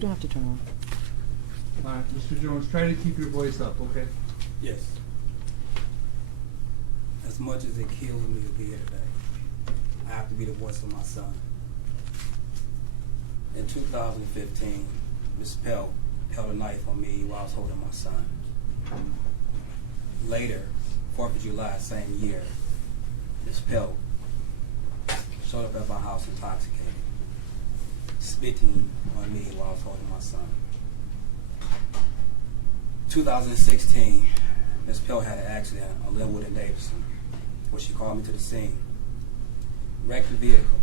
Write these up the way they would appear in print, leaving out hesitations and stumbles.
you don't have to turn on. All right, Mr. Jones, try to keep your voice up, okay? Yes. As much as it kills me to be here today, I have to be the voice of my son. In 2015, Ms. Pelt held a knife on me while I was holding my son. Later, 4th of July, same year, Ms. Pelt showed up at my house intoxicated, spitting on me while I was holding my son. 2016, Ms. Pelt had an accident on Linwood and Davidson, where she called me to the scene. Wrecked the vehicle.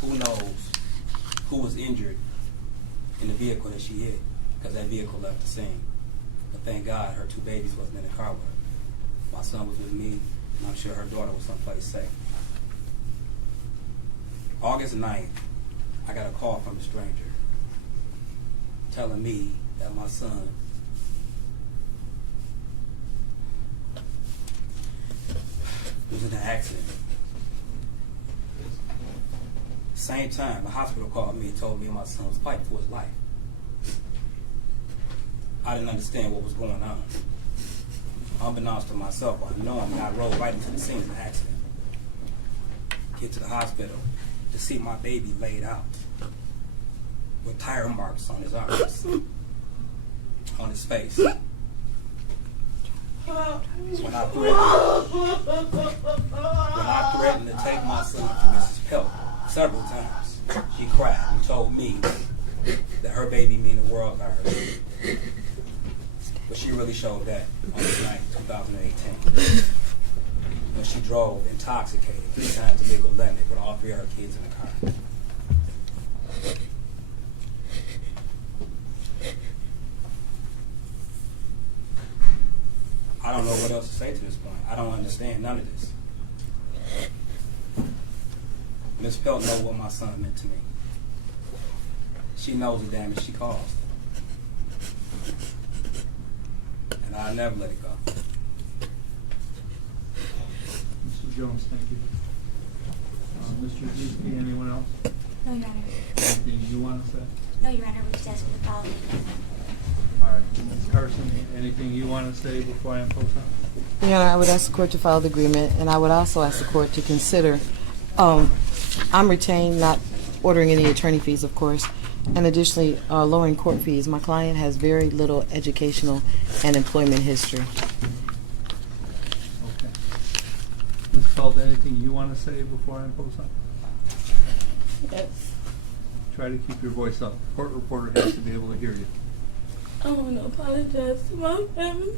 Who knows who was injured in the vehicle that she hit, because that vehicle left the scene. But thank God her 2 babies wasn't in the car with her. My son was with me, and I'm sure her daughter was someplace safe. August 9th, I got a call from a stranger telling me that my son was in an accident. Same time, the hospital called me and told me my son was fighting for his life. I didn't understand what was going on. Unbeknownst to myself, unknowing, I rode right into the scene of the accident. Get to the hospital to see my baby laid out with tire marks on his arms, on his face. When I threatened to take my son to Mrs. Pelt several times, she cried and told me that her baby mean the world to her. But she really showed that on the night, 2018, when she drove intoxicated 3 times the legal limit with all 3 of her kids in the car. I don't know what else to say to this point. I don't understand none of this. Ms. Pelt knows what my son meant to me. She knows the damage she caused. And I'll never let it go. Mr. Jones, thank you. Mr. Zuski, anyone else? No, Your Honor. Anything you want to say? No, Your Honor, we just asked for the follow the All right, Ms. Carson, anything you want to say before I impose on? Your Honor, I would ask the court to follow the agreement, and I would also ask the court to consider, I'm retained, not ordering any attorney fees, of course, and additionally lowering court fees. My client has very little educational and employment history. Okay. Ms. Pelt, anything you want to say before I impose on? Yes. Try to keep your voice up. Court reporter has to be able to hear you. I want to apologize to my family.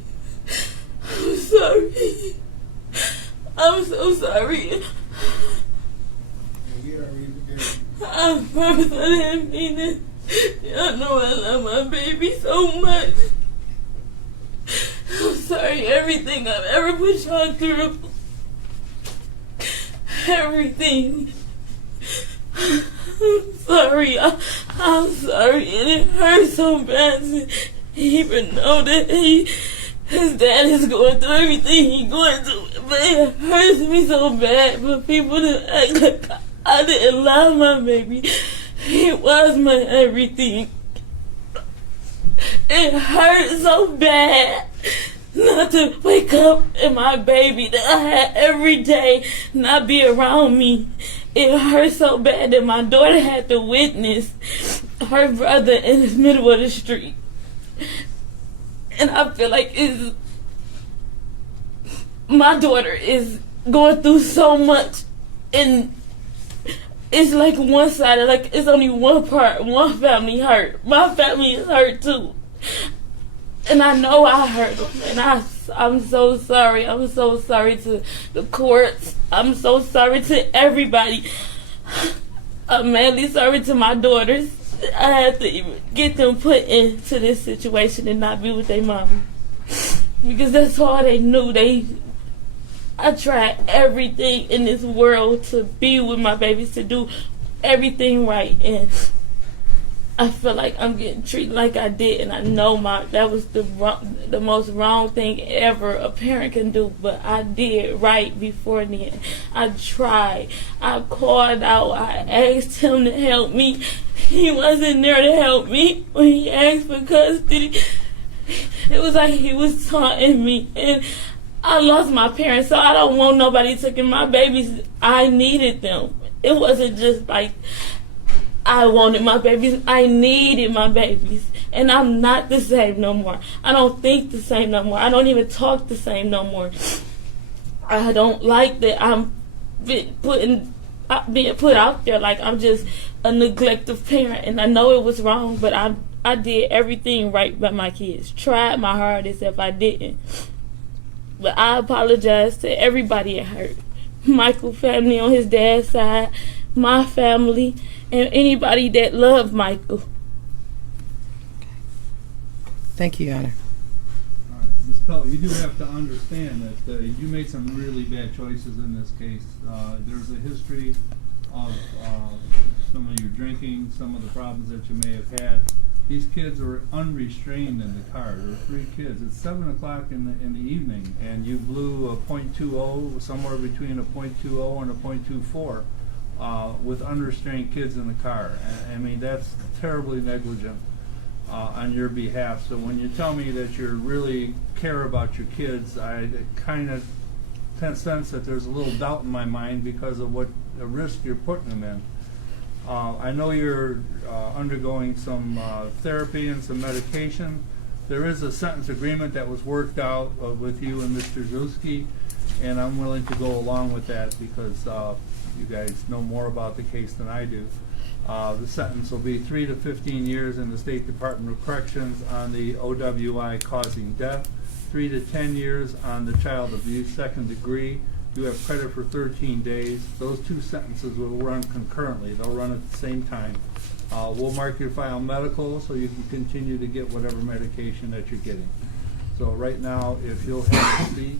I'm sorry. I'm so sorry. I promise I didn't mean it. Y'all know I love my baby so much. I'm sorry everything I've ever put y'all through. Everything. I'm sorry. I'm sorry, and it hurts so bad to even know that his dad is going through everything he's going through. But it hurts me so bad for people to act like I didn't love my baby. He was my everything. It hurts so bad not to wake up and my baby that I had every day not be around me. It hurts so bad that my daughter had to witness her brother in the middle of the street. And I feel like my daughter is going through so much, and it's like one-sided, like it's only one part, one family hurt. My family is hurt too. And I know I hurt them, and I'm so sorry. I'm so sorry to the courts. I'm so sorry to everybody. I'm mainly sorry to my daughters. I had to even get them put into this situation and not be with their mama, because that's all they knew. I tried everything in this world to be with my babies, to do everything right, and I feel like I'm getting treated like I did, and I know that was the most wrong thing ever a parent can do, but I did right before then. I tried. I called out. I asked him to help me. he wasn't there to help me when he asked for custody. It was like he was taunting me, and I lost my parents, so I don't want nobody taking my babies. I needed them. It wasn't just like I wanted my babies. I needed my babies. And I'm not the same no more. I don't think the same no more. I don't even talk the same no more. I don't like that I'm being put out there like I'm just a neglective parent. And I know it was wrong, but I did everything right by my kids. Tried my hardest if I didn't. But I apologize to everybody it hurt. Michael family on his dad's side, my family, and anybody that loved Michael. Thank you, Your Honor. All right, Ms. Pelt, you do have to understand that you made some really bad choices in this case. There's a history of some of your drinking, some of the problems that you may have had. These kids are unrestrained in the car. There are 3 kids. It's 7 o'clock in the evening, and you blew a .20, somewhere between a .20 and a .24, with unrestrained kids in the car. I mean, that's terribly negligent on your behalf. So when you tell me that you really care about your kids, I kind of sense that there's a little doubt in my mind because of what a risk you're putting them in. I know you're undergoing some therapy and some medication. There is a sentence agreement that was worked out with you and Mr. Zuski, and I'm willing to go along with that because you guys know more about the case than I do. The sentence will be 3 to 15 years in the State Department of Corrections on the OWI causing death, 3 to 10 years on the child abuse 2nd degree. You have credit for 13 days. Those 2 sentences will run concurrently. They'll run at the same time. We'll mark your file medical so you can continue to get whatever medication that you're getting. So right now, if you'll have a seat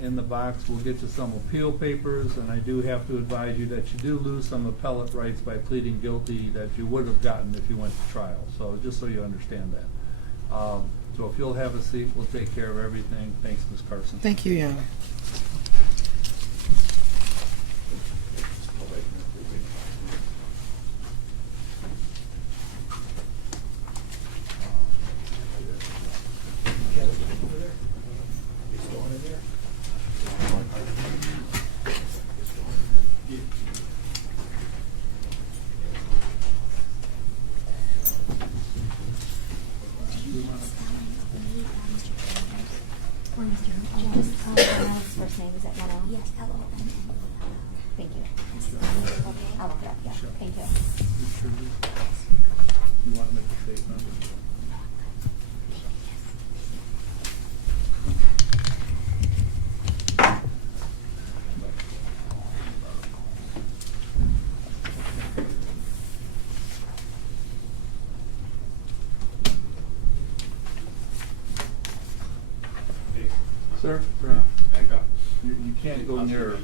in the box, we'll get you some appeal papers, and I do have to advise you that you do lose some appellate rights by pleading guilty that you would have gotten if you went to trial. So just so you understand that. So if you'll have a seat, we'll take care of everything. Thanks, Ms. Carson. Thank you, Your Honor. First name is that Mano? Yes, L-O-N-N. Thank you. I'll look it up, yeah. Sure. Thank you. You want to make a statement? Sir? Back up. You can't go near her.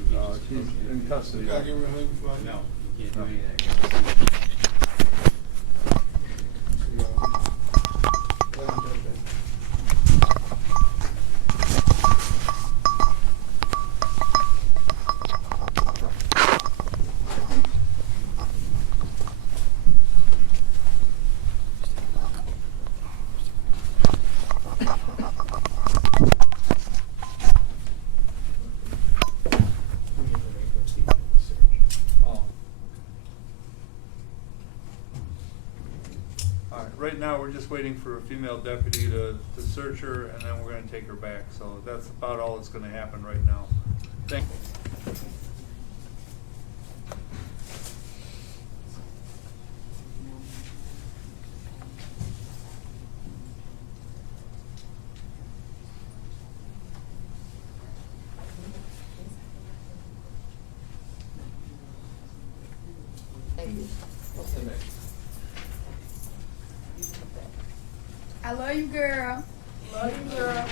She's in custody. No, you can't do any of that. Right now, we're just waiting for a female deputy to search her, and then we're going to take her back. So that's about all that's going to happen right now. Thank you. I love you, girl. Love you, girl.